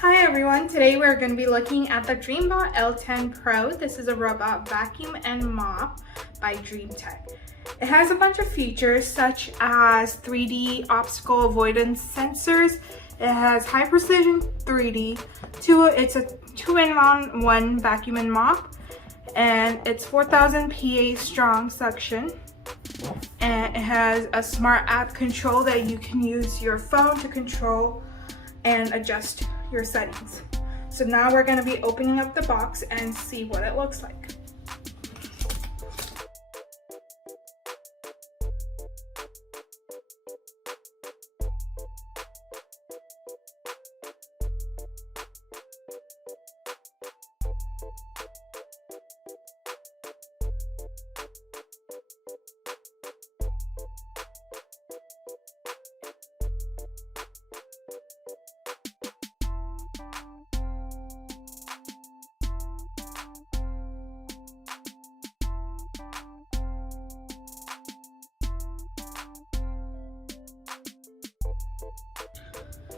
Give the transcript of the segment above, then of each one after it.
Hi everyone, today we're going to be looking at the Dreametech L10 Pro. This is a robot vacuum and mop by Dreametech. It has a bunch of features such as 3D obstacle avoidance sensors. It has high precision 3D, it's a 2-in-1 vacuum and mop, and it's 4,000 PA strong suction. And it has a smart app control that you can use your phone to control and adjust your settings. So now we're going to be opening up the box and see what it looks like.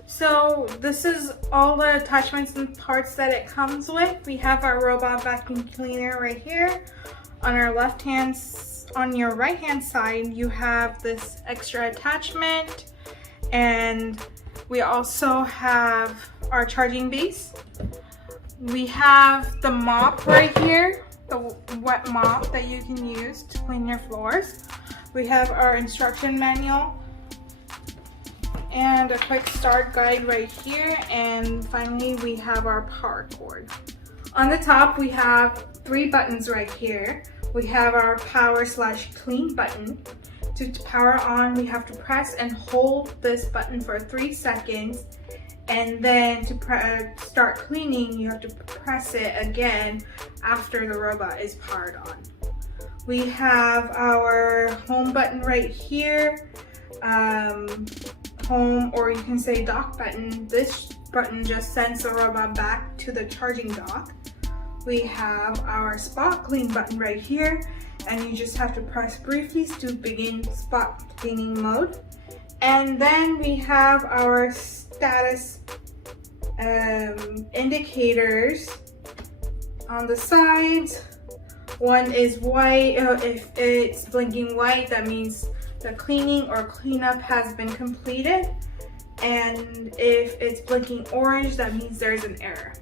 So this is all the attachments and parts that it comes with. We have our robot vacuum cleaner right here. On your right hand side, you have this extra attachment, and we also have our charging base. We have the mop right here, the wet mop that you can use to clean your floors. We have our instruction manual and a quick start guide right here, and finally we have our power cord. On the top we have 3 buttons right here. We have our power/clean button. To power on, we have to press and hold this button for 3 seconds, and then to start cleaning you have to press it again after the robot is powered on. We have our home button right here, home, or you can say dock button. This button just sends the robot back to the charging dock. We have our spot clean button right here, and you just have to press briefly to begin spot cleaning mode. And then we have our status indicators on the sides. One is white. If it's blinking white, that means the cleaning or cleanup has been completed, and if it's blinking orange, that means there's an error.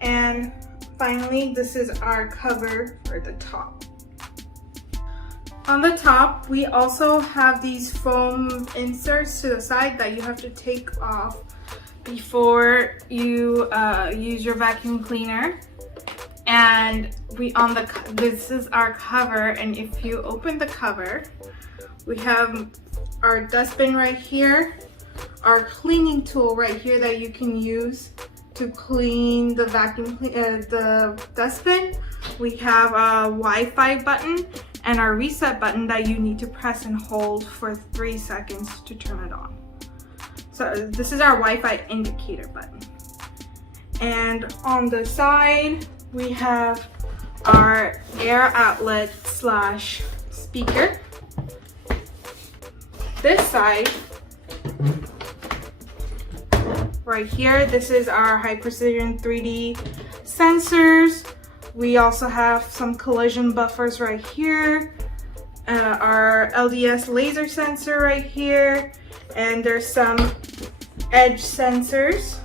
And finally, this is our cover for the top. On the top, we also have these foam inserts to the side that you have to take off before you use your vacuum cleaner. And this is our cover, and if you open the cover, we have our dustbin right here, our cleaning tool right here that you can use to clean the the dustbin. We have a Wi-Fi button and our reset button that you need to press and hold for 3 seconds to turn it on. So this is our Wi-Fi indicator button. And on the side, we have our air outlet / speaker. This side, right here, this is our high precision 3D sensors. We also have some collision buffers right here, our LDS laser sensor right here, and there's some edge sensors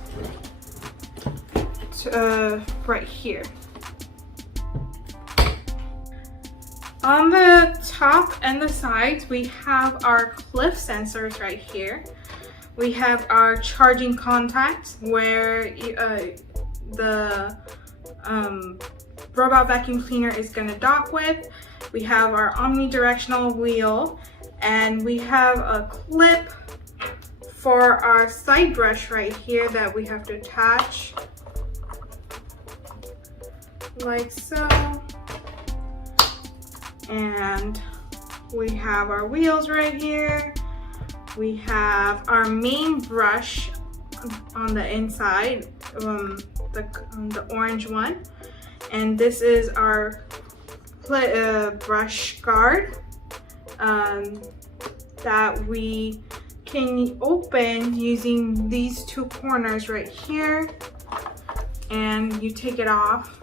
right here. On the top and the sides, we have our cliff sensors right here. We have our charging contacts where the robot vacuum cleaner is going to dock with. We have our omnidirectional wheel, and we have a clip for our side brush right here that we have to attach like so. And we have our wheels right here. We have our main brush on the inside, the orange one, and this is our brush guard that we can open using these two corners right here, and you take it off.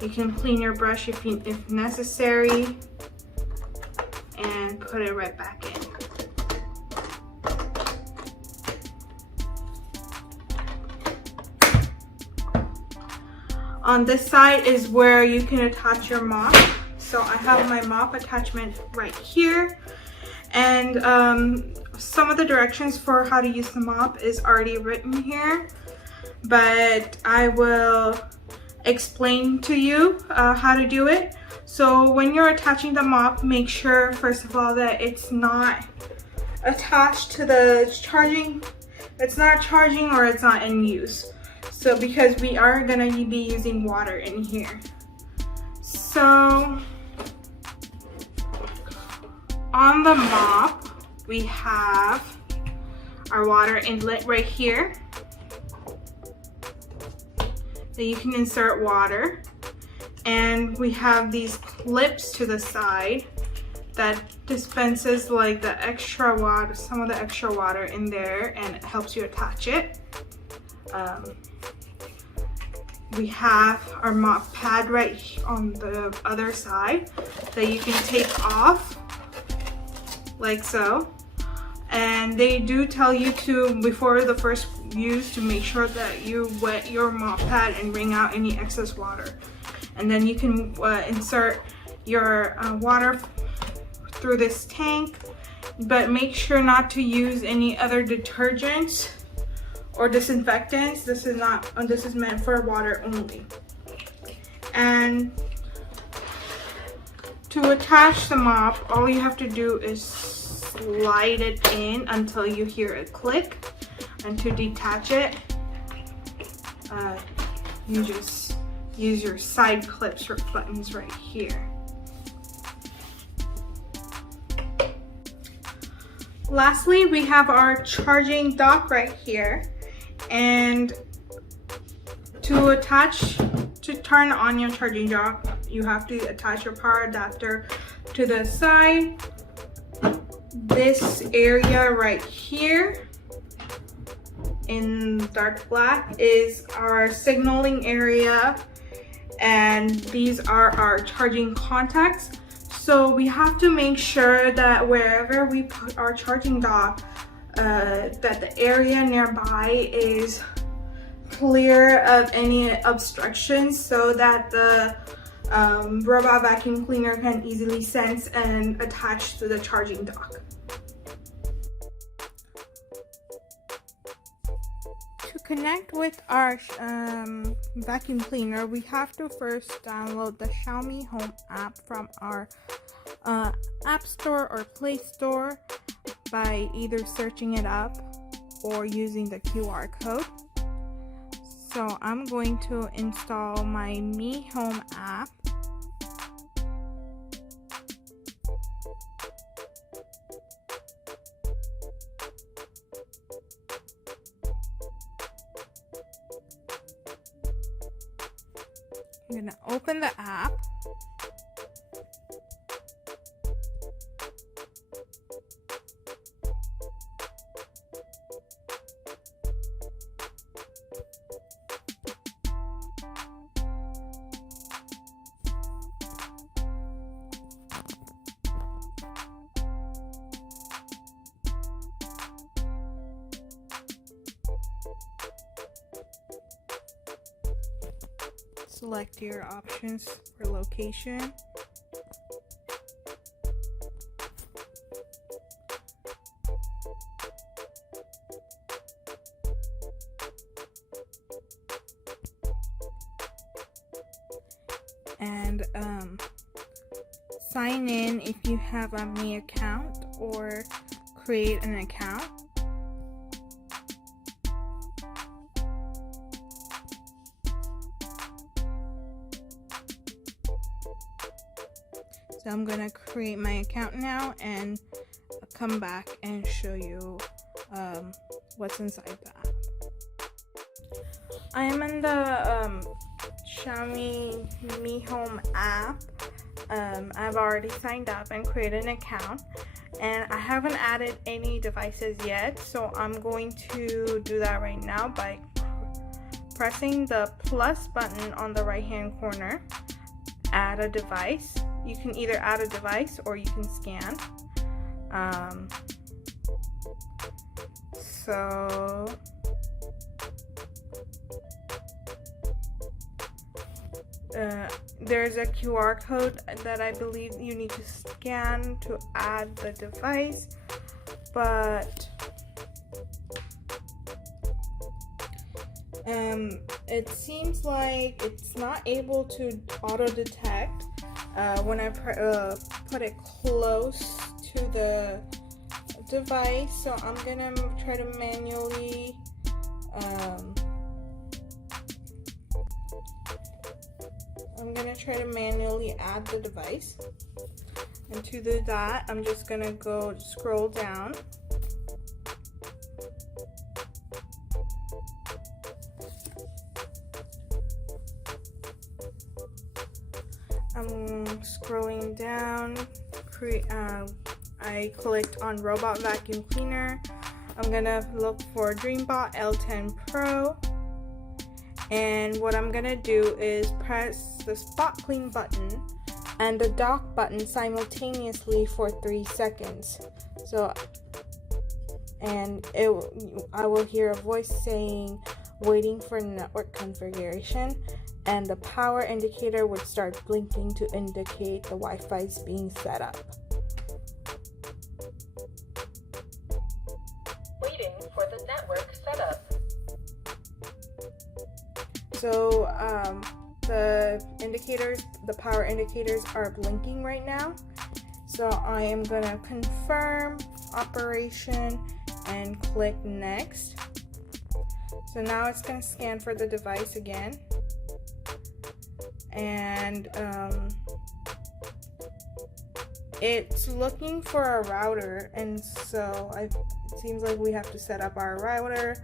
You can clean your brush if necessary and put it right back in. On this side is where you can attach your mop. So I have my mop attachment right here, and some of the directions for how to use the mop is already written here, but I will explain to you how to do it. So when you're attaching the mop, make sure first of all that it's not attached to the charging, it's not charging or it's not in use. So because we are gonna be using water in here. So on the mop, we have our water inlet right here. So you can insert water, and we have these clips to the side that dispenses like the extra water, some of the extra water in there, and it helps you attach it. We have our mop pad right on the other side that you can take off like so. And they do tell you to, before the first use, to make sure that you wet your mop pad and wring out any excess water. And then you can insert your water through this tank, but make sure not to use any other detergents or disinfectants. This is meant for water only. And to attach the mop, all you have to do is slide it in until you hear it click, and to detach it, you just use your side clips or buttons right here. Lastly, we have our charging dock right here, and to turn on your charging dock, you have to attach your power adapter to the side. This area right here in dark black is our signaling area, and these are our charging contacts. So we have to make sure that wherever we put our charging dock, that the area nearby is clear of any obstructions, so that the robot vacuum cleaner can easily sense and attach to the charging dock. To connect with our vacuum cleaner, we have to first download the Xiaomi Home app from our App Store or Play Store by either searching it up or using the QR code. So I'm going to install my Mi Home app. I'm gonna open the app. Select your options for location. And sign in if you have a Mi account, or create an account. So I'm gonna create my account now and come back and show you what's inside the app. I am in the Xiaomi Mi Home app. I've already signed up and created an account, And I haven't added any devices yet, so I'm going to do that right now by pressing the plus button on the right hand corner. Add a device. You can either add a device or you can scan. There's a QR code that I believe you need to scan to add the device, but it seems like it's not able to auto detect when I put it close to the device, so I'm gonna try to manually add the device. And to do that, I'm just gonna go scroll down. I'm scrolling down. I clicked on robot vacuum cleaner. I'm gonna look for DreameBot L10 Pro. And what I'm gonna do is press the spot clean button and the dock button simultaneously for 3 seconds. I will hear a voice saying waiting for network configuration, and the power indicator would start blinking to indicate the Wi-Fi is being set up. Waiting for the network setup. So the power indicators are blinking right now. So I am gonna confirm operation and click next. So now it's gonna scan for the device again. And it's looking for a router, and so it seems like we have to set up our router.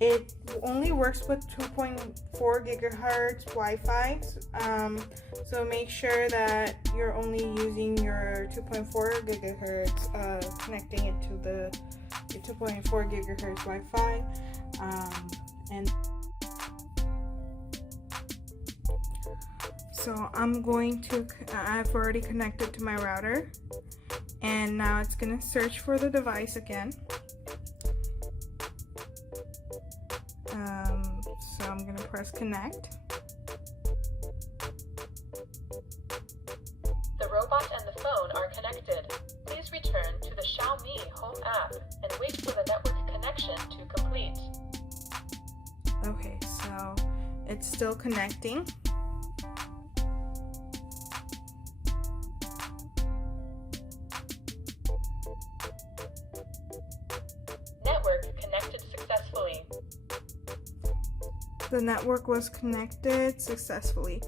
It only works with 2.4 gigahertz Wi-Fi, so make sure that you're only using your 2.4 gigahertz, connecting it to the 2.4 gigahertz Wi-Fi, and so I've already connected to my router, and now it's gonna search for the device again. So I'm gonna press connect. The robot and the phone are connected. Please return to the Xiaomi Home app and wait for the network connection to complete. Okay, so it's still connecting. Network connected successfully. The network was connected successfully.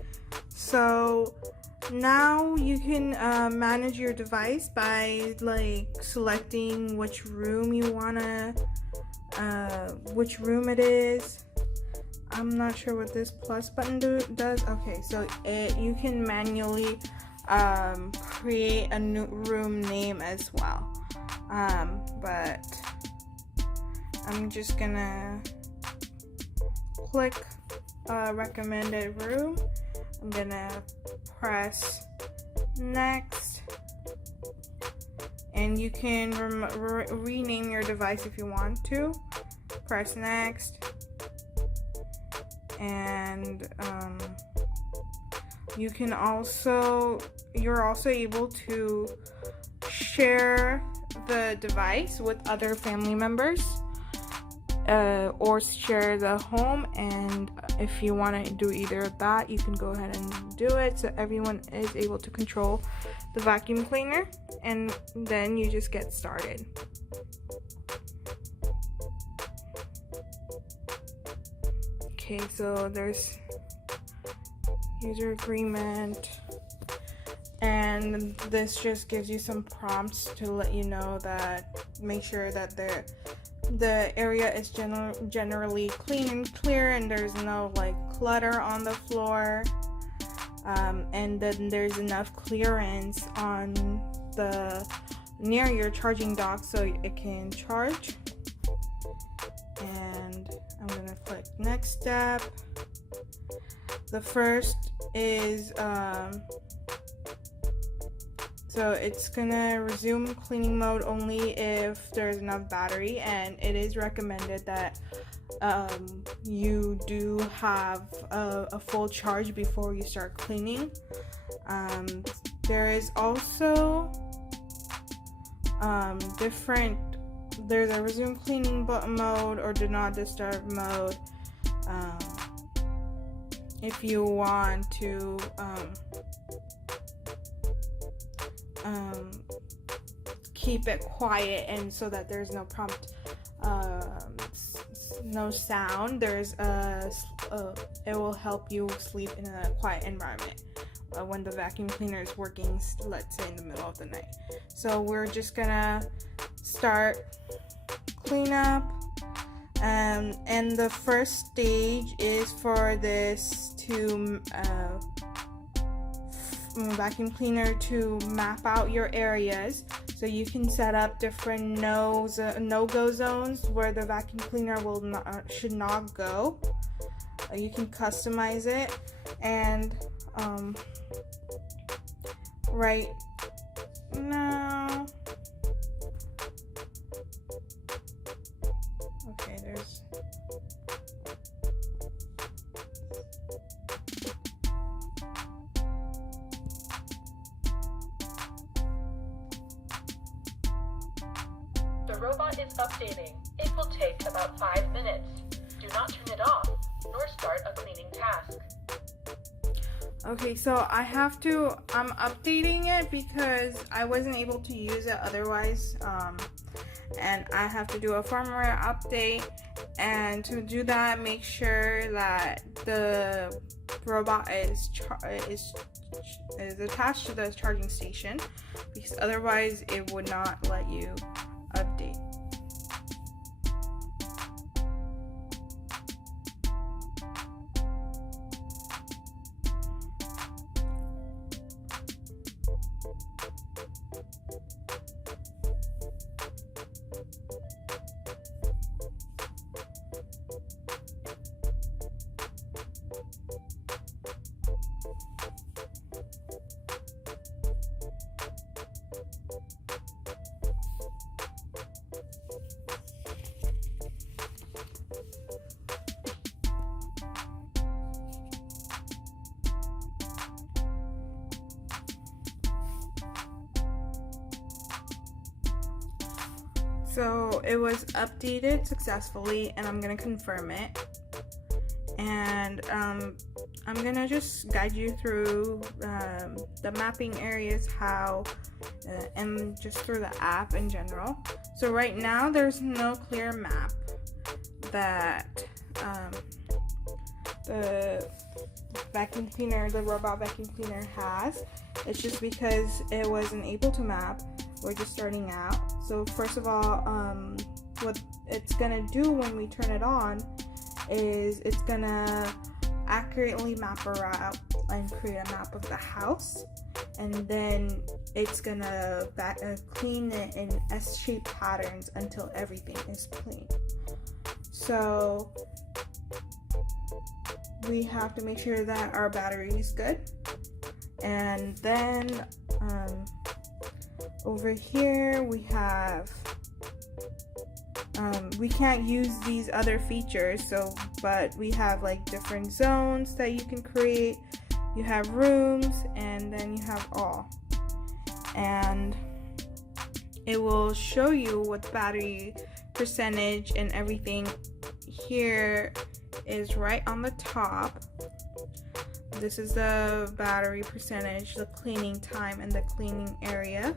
So now you can manage your device by selecting which room you wanna, which room it is. I'm not sure what this plus button does. Okay, so you can manually create a new room name as well. But I'm just gonna click recommended room. I'm gonna press next, and you can rename your device if you want to. Press next, and you're also able to share the device with other family members, or share the home, and if you want to do either of that, you can go ahead and do it, so everyone is able to control the vacuum cleaner, and then you just get started. Okay, so there's user agreement, and this just gives you some prompts to let you know that make sure that the area is generally clean and clear, and there's no clutter on the floor. and then there's enough clearance on the near your charging dock so it can charge. And I'm gonna click next step. The first is so it's gonna resume cleaning mode only if there's enough battery, and it is recommended that you do have a full charge before you start cleaning. There is also there's a resume cleaning mode or do not disturb mode. If you want to keep it quiet and so that there's no prompt no sound, there's it will help you sleep in a quiet environment when the vacuum cleaner is working, let's say in the middle of the night. So we're just gonna start cleanup, and the first stage is for this to vacuum cleaner to map out your areas, so you can set up different no-go zones where the vacuum cleaner should not go. You can customize it, and right now, okay, there's The robot is updating. It will take about 5 minutes. Do not turn it off, nor start a cleaning task. okay, so I'm updating it because I wasn't able to use it otherwise, and I have to do a firmware update, and to do that, make sure that the robot is attached to the charging station, because otherwise it would not let you update. So it was updated successfully, and I'm gonna confirm it. And I'm gonna just guide you through the mapping areas, how and just through the app in general. So right now there's no clear map that the vacuum cleaner, the robot vacuum cleaner has. It's just because it wasn't able to map. We're just starting out. So first of all, what it's gonna do when we turn it on is it's gonna accurately map a route and create a map of the house, and then it's gonna clean it in S-shaped patterns until everything is clean. So we have to make sure that our battery is good, and then over here we have we can't use these other features, but we have like different zones that you can create. You have rooms, and then you have all, and it will show you what battery percentage and everything here is right on the top. This is the battery percentage, the cleaning time, and the cleaning area.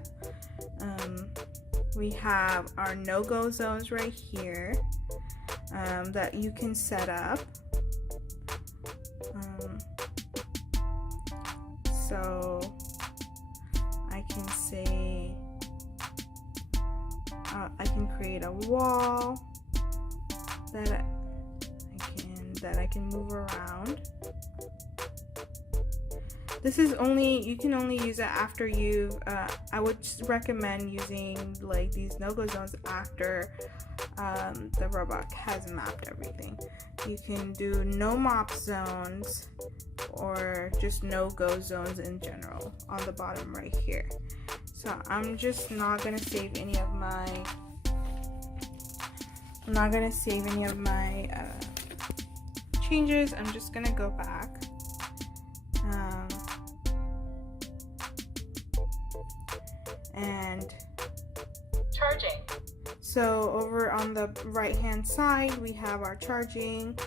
We have our no-go zones right here that you can set up. So I can say I can create a wall that I can move around. This is only, you can only use it after you, I would recommend using like these no-go zones after the robot has mapped everything. You can do no mop zones or just no-go zones in general on the bottom right here. So I'm just not gonna save any of my, changes. I'm just gonna go back. And Charging. so over on the right hand side we have our charging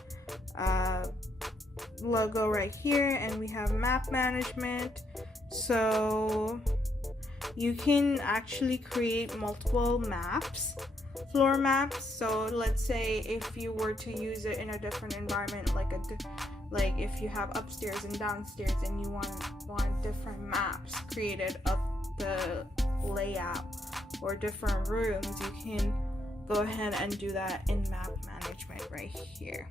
logo right here, and we have map management. So you can actually create multiple maps, floor maps. So let's say if you were to use it in a different environment, like if you have upstairs and downstairs and you want different maps created of the layout or different rooms, you can go ahead and do that in map management right here.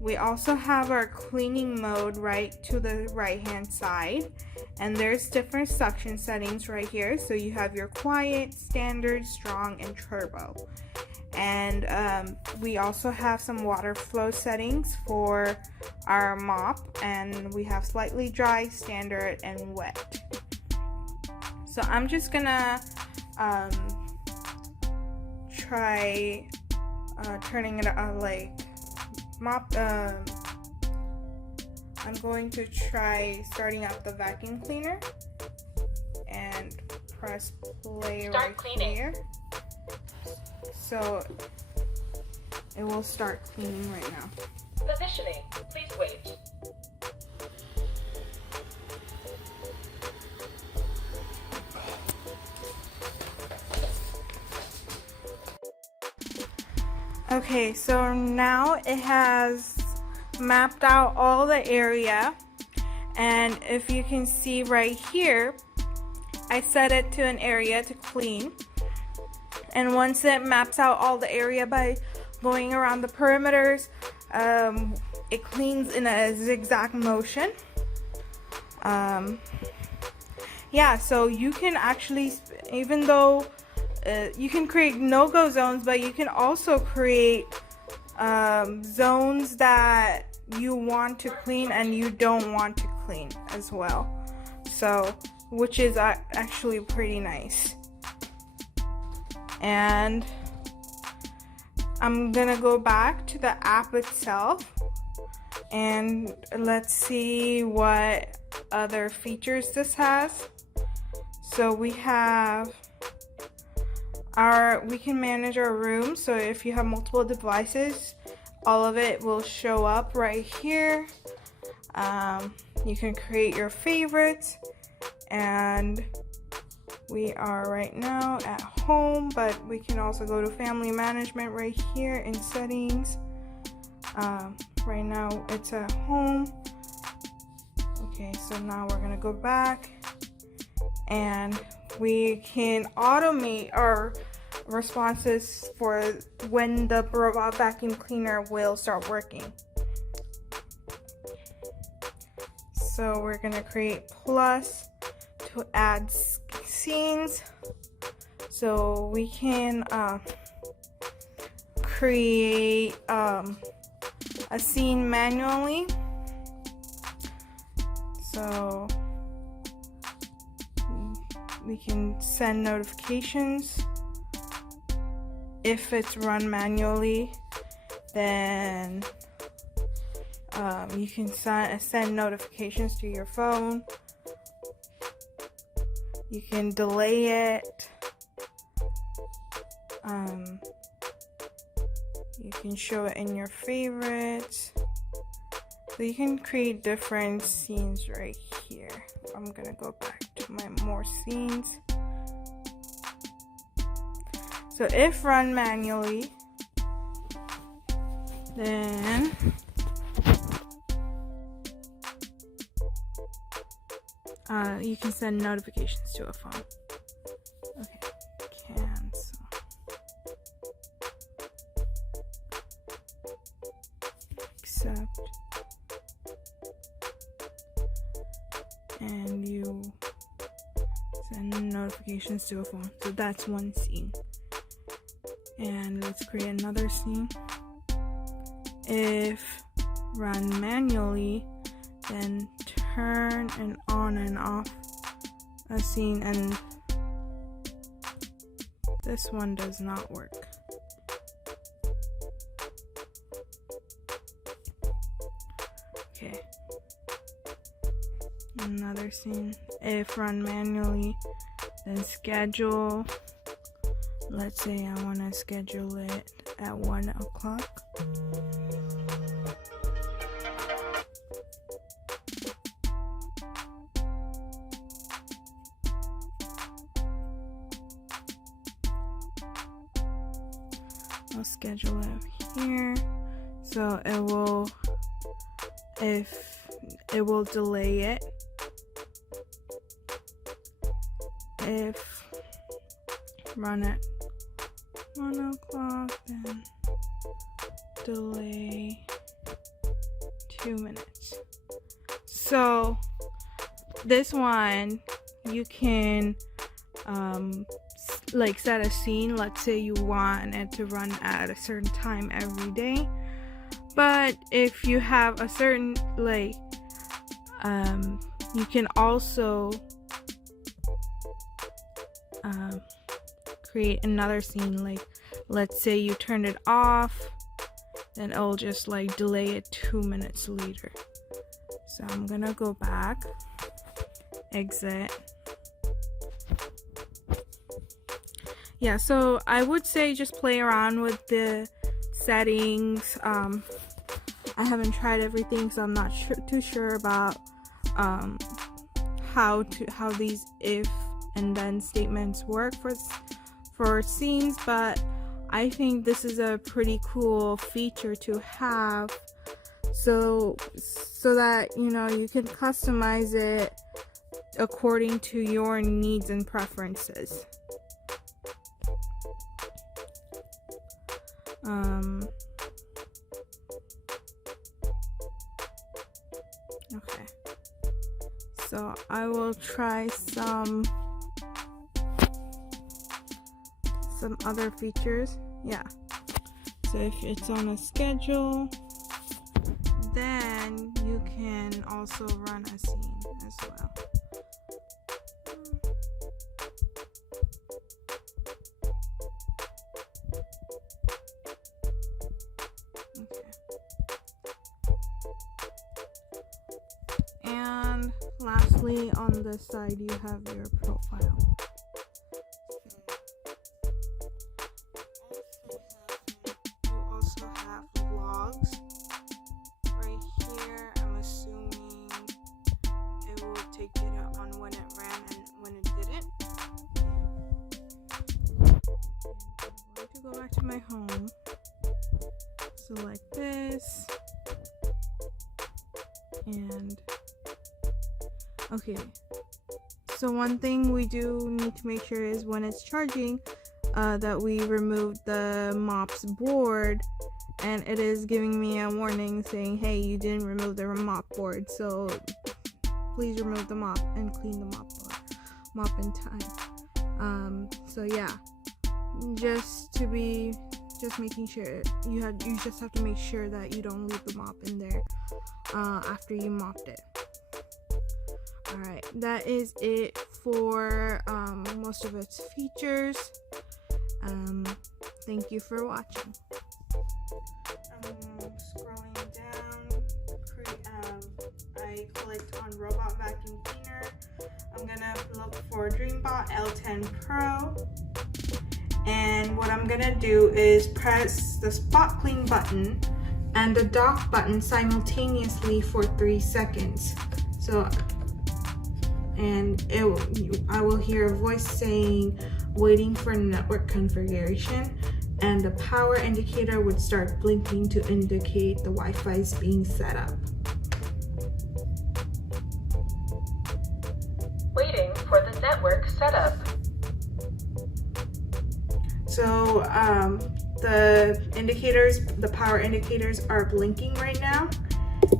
We also have our cleaning mode right to the right hand side, and there's different suction settings right here. So you have your quiet, standard, strong, and turbo. And we also have some water flow settings for our mop, and we have slightly dry, standard, and wet. So I'm just gonna try turning it like mop. I'm going to try starting out the vacuum cleaner and press play right here. So it will start cleaning right now. Positioning. Please wait. Okay, so now it has mapped out all the area, and if you can see right here, I set it to an area to clean. And once it maps out all the area by going around the perimeters, it cleans in a zigzag motion. Yeah, so you can actually, even though you can create no-go zones, but you can also create zones that you want to clean and you don't want to clean as well. So, which is actually pretty nice. And I'm gonna go back to the app itself and let's see what other features this has. So we have we can manage our room. So if you have multiple devices, all of it will show up right here. You can create your favorites, and we are right now at home, but we can also go to family management right here in settings. Right now it's at home. Okay, so now we're gonna go back and we can automate our responses for when the robot vacuum cleaner will start working. So we're gonna create plus to add scenes. So we can create a scene manually. So we can send notifications. If it's run manually, then you can send notifications to your phone. You can delay it. You can show it in your favorites. So you can create different scenes right here. I'm gonna go back to my more scenes. So if run manually, then you can send notifications to a phone. Okay, cancel. Accept. notifications to a phone. So that's one scene. And let's create another scene. If run manually, then turn and on and off a scene, and this one does not work. Okay. Another scene. If run manually, then schedule. Let's say I want to schedule it at 1 o'clock. I'll schedule it here, so it will, if it will delay it. If run at 1 o'clock, then delay 2 minutes. So this one you can like set a scene. Let's say you want it to run at a certain time every day, but if you have a certain like you can also create another scene. Like let's say you turn it off, then it'll just like delay it 2 minutes later. So I'm gonna go back, exit. Yeah, so I would say just play around with the settings. I haven't tried everything, so I'm not too sure about how these if and then statements work for scenes, but I think this is a pretty cool feature to have, so that you know you can customize it according to your needs and preferences. Okay, so I will try some other features. Yeah, so if it's on a schedule, then you can also run a scene as well. And lastly, on this side you have your profile. You also have vlogs right here. I'm assuming it will take data on when it ran and when it didn't. I'm going to go back to my home, select this, and okay, so one thing we do need to make sure is when it's charging that we remove the mop's board, and it is giving me a warning saying, hey, you didn't remove the mop board, so please remove the mop and clean the mop in time. So yeah, just making sure you just have to make sure that you don't leave the mop in there after you mopped it. Alright, that is it for most of its features. Thank you for watching. Scrolling down, I clicked on Robot Vacuum Cleaner. I'm gonna look for Dreamebot L10 Pro. And what I'm gonna do is press the spot clean button and the dock button simultaneously for 3 seconds. So, and I will hear a voice saying, waiting for network configuration, and the power indicator would start blinking to indicate the Wi-Fi is being set up. Waiting for the network setup. So the power indicators are blinking right now.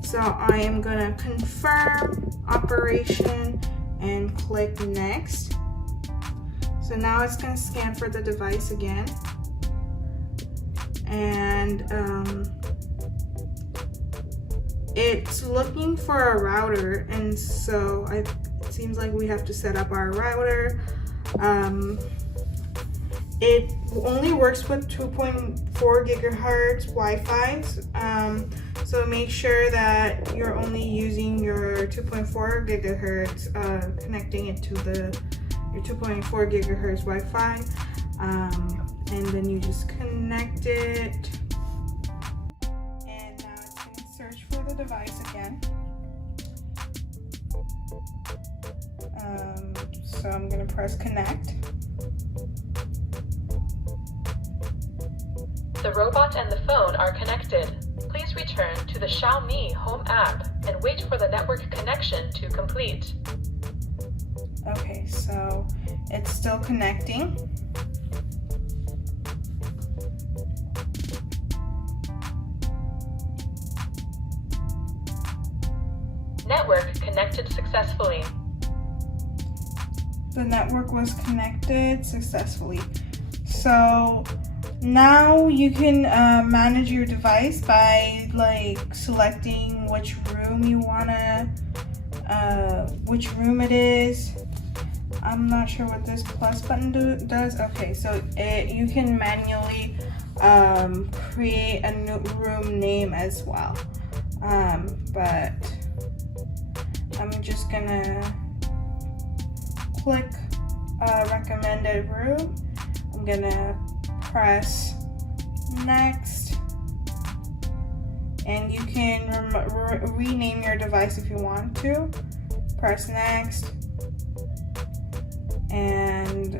So I am gonna confirm operation and click next. So now it's going to scan for the device again. And it's looking for a router, and so it seems like we have to set up our router. It only works with 2.4 gigahertz Wi-Fi, so make sure that you're only using your 2.4 gigahertz, connecting it to your 2.4 gigahertz Wi-Fi, and then you just connect it, and now it's going to search for the device again. So I'm going to press connect. The robot and the phone are connected. Please return to the Xiaomi Home app and wait for the network connection to complete. Okay, so it's still connecting. Network connected successfully. The network was connected successfully. So now you can manage your device by selecting which room you wanna, which room it is. I'm not sure what this plus button does. Okay, so you can manually create a new room name as well. But I'm just gonna click recommended room. I'm gonna press next, and you can rename your device if you want to. Press next, and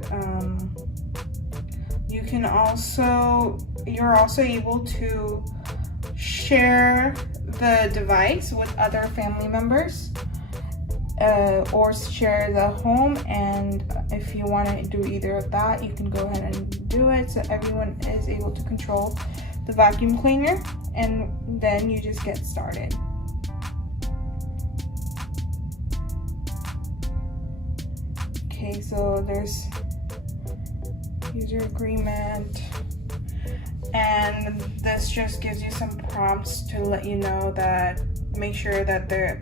you're also able to share the device with other family members, or share the home, and if you want to do either of that, you can go ahead and do it, so everyone is able to control the vacuum cleaner, and then you just get started. Okay, so there's user agreement, and this just gives you some prompts to let you know that, make sure that the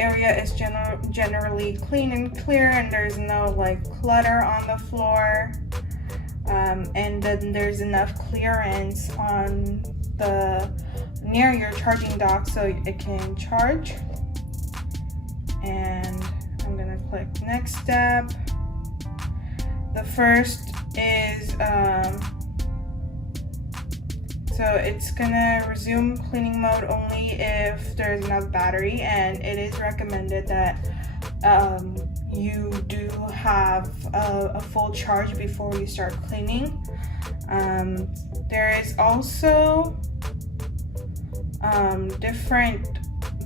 area is generally clean and clear, and there's no clutter on the floor, and then there's enough clearance on near your charging dock so it can charge. And I'm gonna click next step. The first is so it's gonna resume cleaning mode only if there's enough battery, and it is recommended that you do have a full charge before you start cleaning. There is also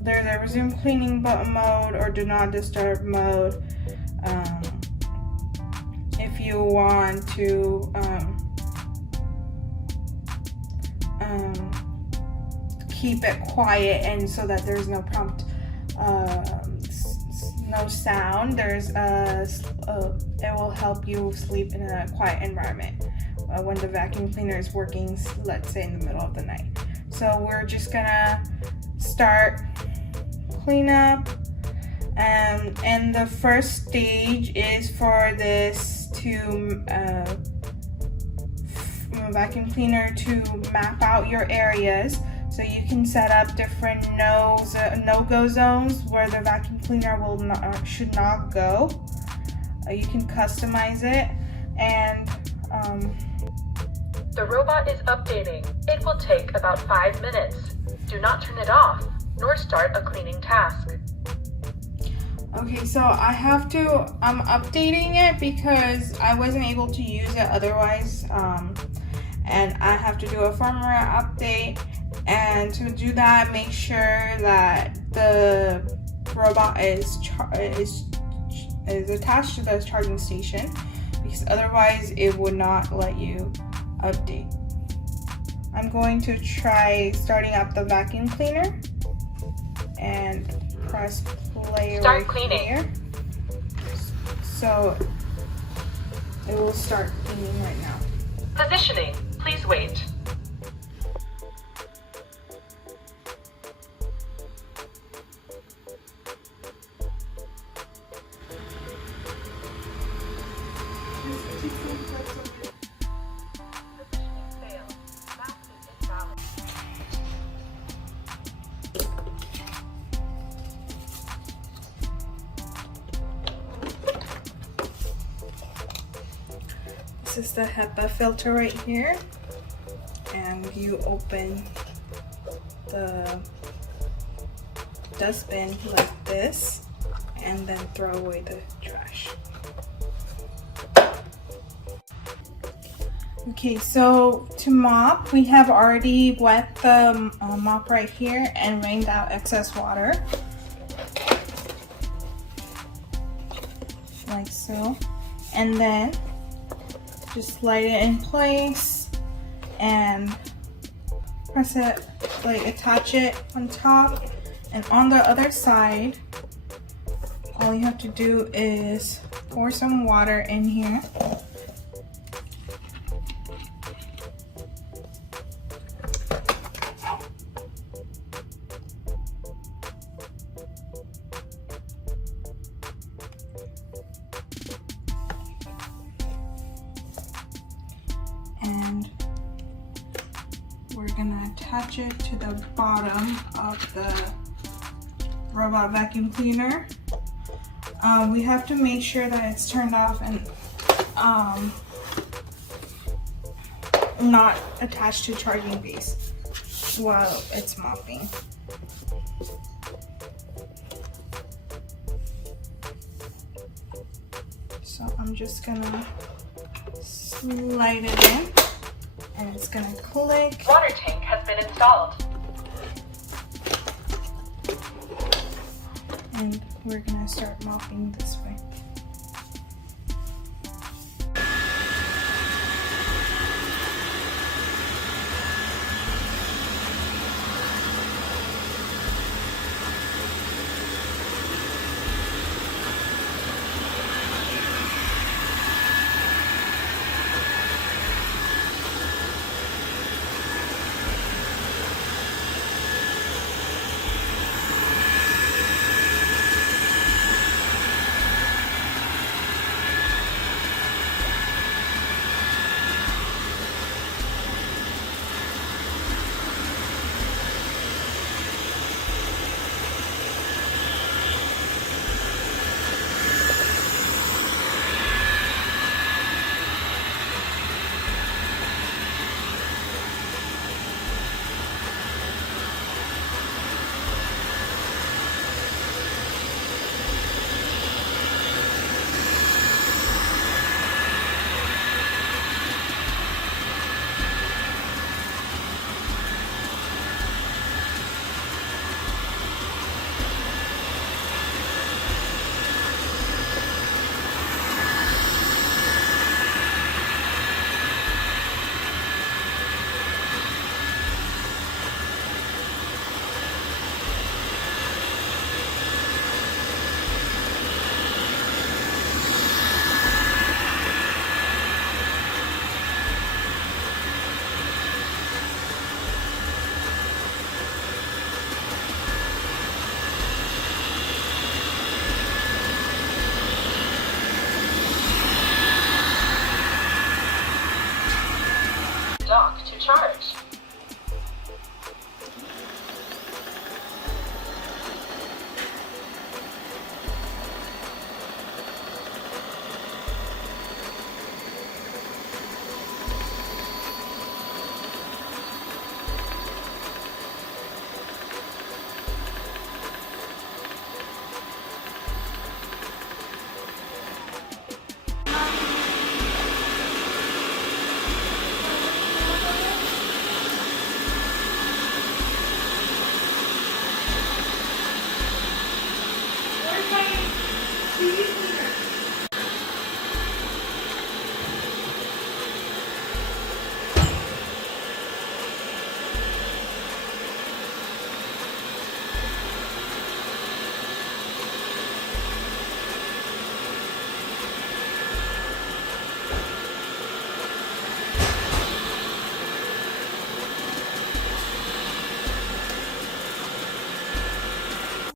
there's a resume cleaning mode or do not disturb mode. If you want to keep it quiet, and so that there's no prompt, no sound, there's it will help you sleep in a quiet environment when the vacuum cleaner is working, let's say in the middle of the night. So we're just gonna start cleanup, and the first stage is for this to vacuum cleaner to map out your areas, so you can set up different no-go zones where the vacuum cleaner should not go. You can customize it, and the robot is updating. It will take about 5 minutes. Do not turn it off, nor start a cleaning task. Okay, so I'm updating it because I wasn't able to use it otherwise, and I have to do a firmware update. And to do that, make sure that the robot is attached to the charging station, because otherwise it would not let you update. I'm going to try starting up the vacuum cleaner and press play. Start cleaning. Here. So It will start cleaning right now. Positioning. Please wait. This is the HEPA filter right here, and you open the dustbin like this and then throw away the trash. Okay, so to mop, we have already wet the mop right here and rained out excess water like so, and then just slide it in place and press it, like attach it on top, and on the other side all you have to do is pour some water in here and we're gonna attach it to the bottom of the robot vacuum cleaner. We have to make sure that it's turned off and not attached to charging base while it's mopping. So I'm just gonna slide it in and it's gonna click. Water tank has been installed. And we're gonna start mopping this way.